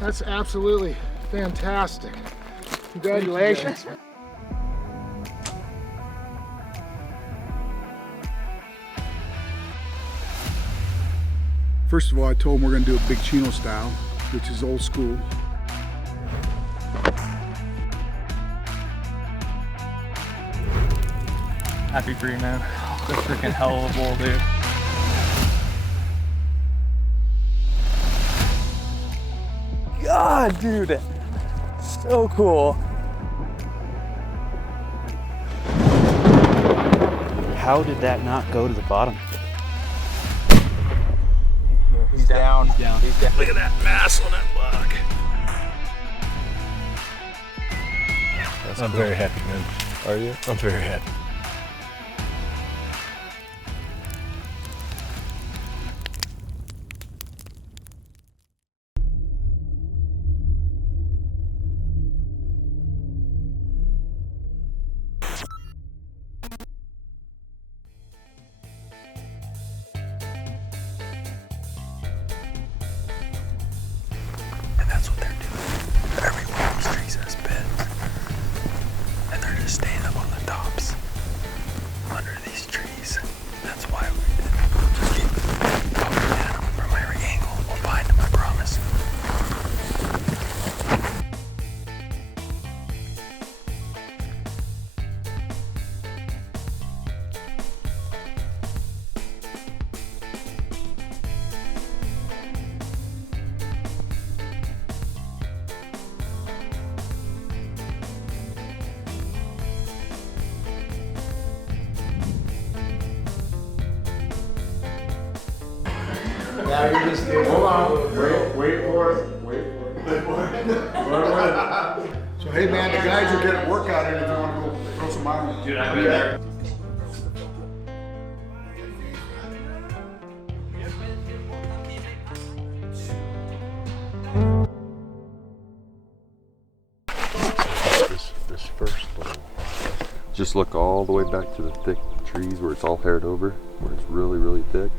That's absolutely fantastic. Congratulations. First of all, I told him we're going to do a Big Chino style, which is old school. Happy for you, man. It's a freaking hell of a bull, dude. God, dude. So cool. How did that not go to the bottom? He's down. He's down. He's down. Look at that mass on that buck. I'm very happy, man. Are you? I'm very happy. Stand up on the tops under these trees. That's why we just keep poking at them from every angle. We'll find them, I promise. Now you're just doing. Hold on. Wait for it. Wait for it. So hey man, the guys are getting a workout in if you want to go throw some iron. Dude, I've been there. This first little. Just look all the way back to the thick trees where it's all haired over, where it's really, really thick.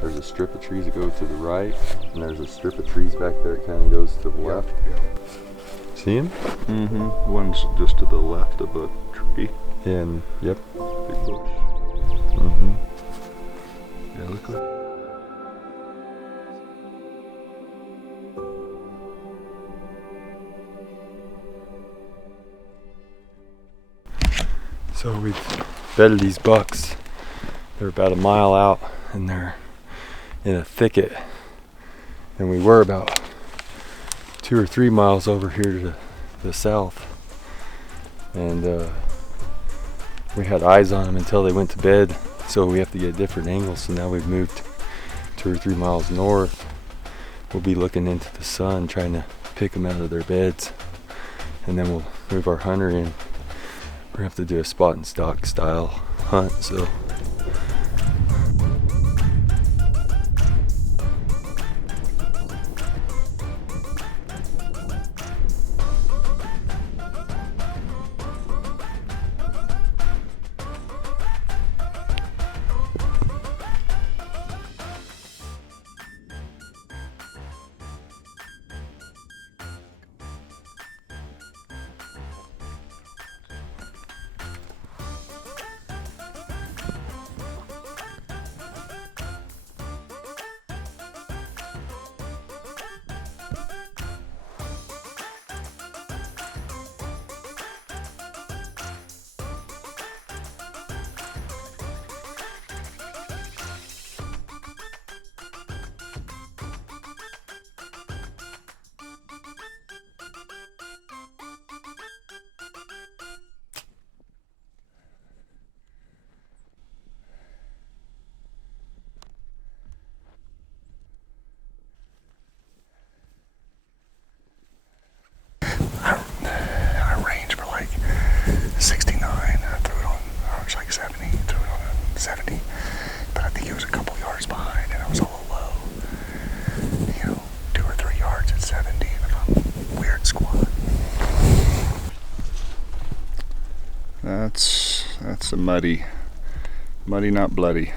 There's a strip of trees that go to the right, and there's a strip of trees back there that kind of goes to the left. See him? Mm-hmm. One's just to the left of a tree. And, yep. Big bush. Mm-hmm. Yeah, look like. So we've bedded these bucks. They're about a mile out, and they're in a thicket. And we were about 2 or 3 miles over here to the south. And we had eyes on them until they went to bed. So we have to get a different angle. So now we've moved 2 or 3 miles north. We'll be looking into the sun, trying to pick them out of their beds. And then we'll move our hunter in. We're gonna have to do a spot and stalk style hunt, so. I ranged for like 69. I threw it on, or it was like 70. Threw it on a 70. But I think it was a couple yards behind, and I was a little low. You know, 2 or 3 yards at 70, and I'm a weird squat. That's a muddy, not bloody.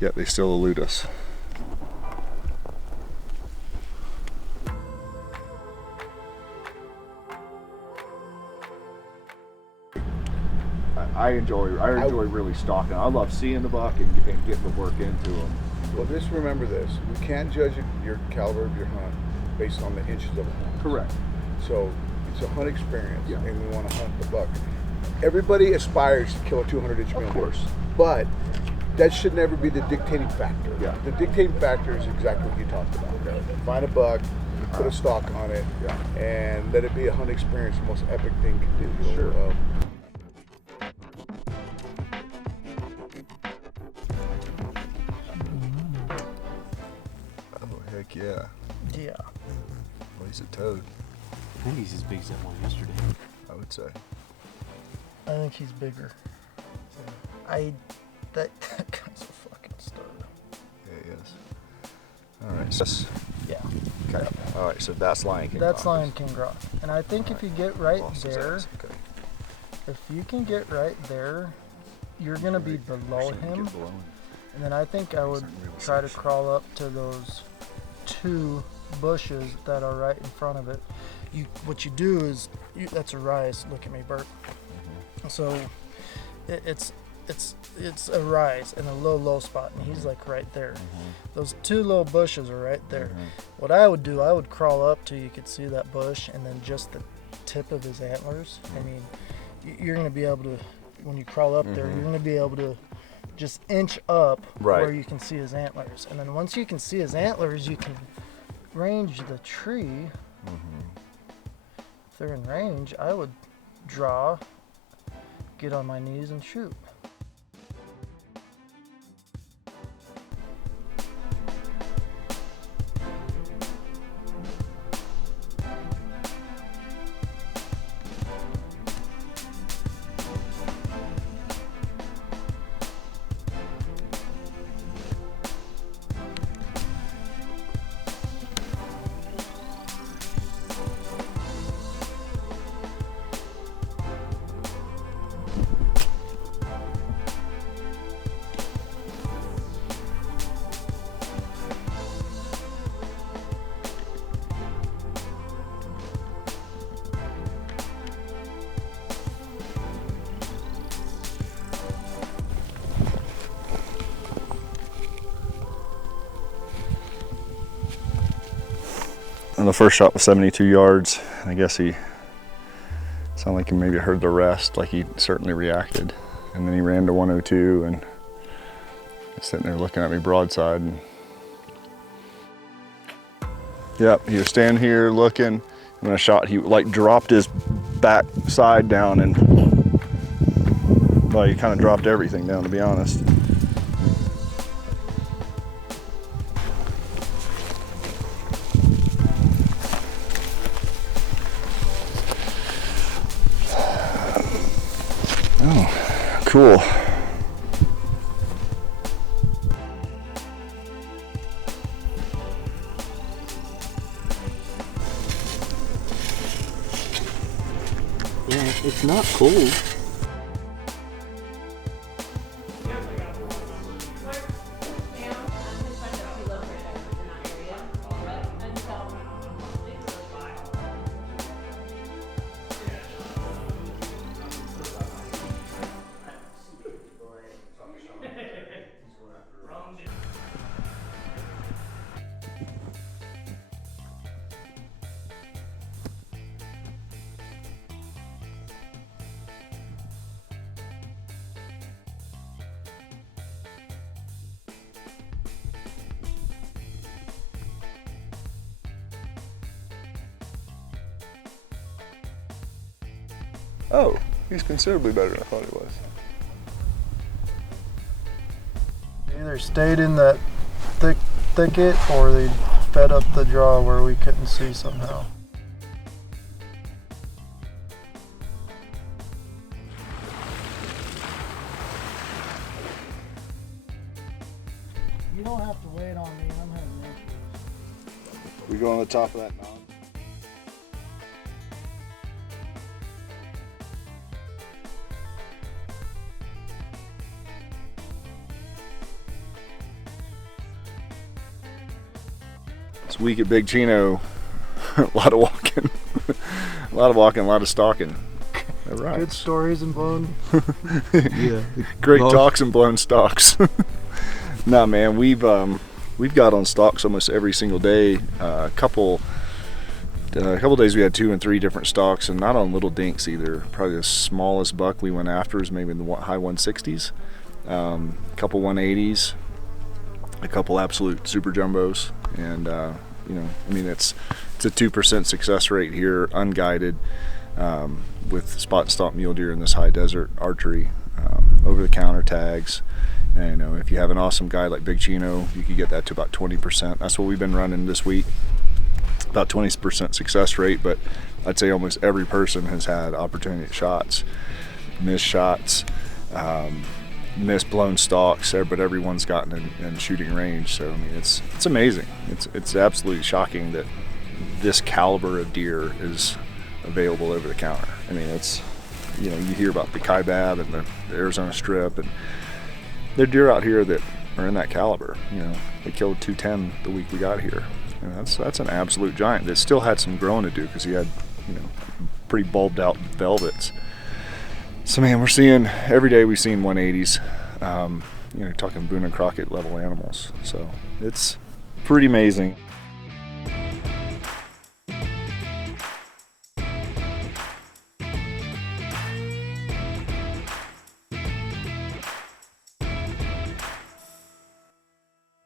yet they still elude us. I enjoy really stalking. I love seeing the buck and getting the work into him. Well, just remember this: you can't judge your caliber of your hunt based on the inches of a hunt. Correct. So it's a hunt experience, Yeah. and we want to hunt the buck. Everybody aspires to kill a 200-inch mule, Of course. but that should never be the dictating factor. Yeah. The dictating factor is exactly what you talked about. Okay? Find a buck, put a stalk on it, and let it be a hunt experience. The most epic thing you can do. Sure. Oh, heck yeah. Yeah. Well, he's a toad, I think he's as big as that one yesterday. I would say. I think he's bigger. That guy's a fucking stud. Yeah, he is. All right. So, Yeah. okay. All right. So that's Lion King. That's Rock. Lion King Rock. And I think if you get right Lost his there, ass. Okay. if you can get right there, you're gonna be below Shouldn't him. get below him. And then I think I would Isn't real try to safe. crawl up to those 2 bushes that are right in front of it. What you do is, that's a rise. Look at me, Bert. So it's a rise in a low spot, and he's like right there. Those 2 low bushes are right there. What I would do, I would crawl up till you could see that bush, and then just the tip of his antlers. I mean, you're gonna be able to, when you crawl up there, you're gonna be able to just inch up where you can see his antlers. And then once you can see his antlers, you can range the tree. If they're in range, I would draw, get on my knees and shoot. And the first shot was 72 yards. I guess he sounded like he maybe heard the rest, like he certainly reacted. And then he ran to 102 and was sitting there looking at me broadside. And yep, he was standing here looking, and when I shot, he like dropped his back side down, and well, he kind of dropped everything down, to be honest. Oh, cool. Yeah, it's not cold. Oh, he's considerably better than I thought he was. They either stayed in that thicket or they fed up the draw where we couldn't see somehow. You don't have to wait on me, I'm heading in. We go on the top of that mountain. This week at Big Chino, a lot of walking, a lot of stalking. All right. Good stories and blown. Yeah. Great talks and blown stalks. Nah, man, we've got on stalks almost every single day. A couple days we had 2 and 3 different stalks, and not on little dinks either. Probably the smallest buck we went after is maybe in the high 160s. A couple 180s, a couple absolute super jumbos, and you know, I mean, it's a 2% success rate here, unguided, with spot and stalk mule deer in this high desert archery, over the counter tags. And, you know, if you have an awesome guy like Big Chino, you could get that to about 20%. That's what we've been running this week, about 20% success rate. But I'd say almost every person has had opportunity at shots, missed shots, missed blown stalks, but everyone's gotten in shooting range. So I mean, it's amazing. It's absolutely shocking that this caliber of deer is available over the counter. I mean, it's, you know, you hear about the Kaibab and the Arizona Strip, and there are deer out here that are in that caliber. You know, they killed 210 the week we got here, and that's an absolute giant that still had some growing to do because he had, you know, pretty bulbed out velvets. So man, we're seeing every day. We've seen 180s. You know, talking Boone and Crockett level animals. So it's pretty amazing.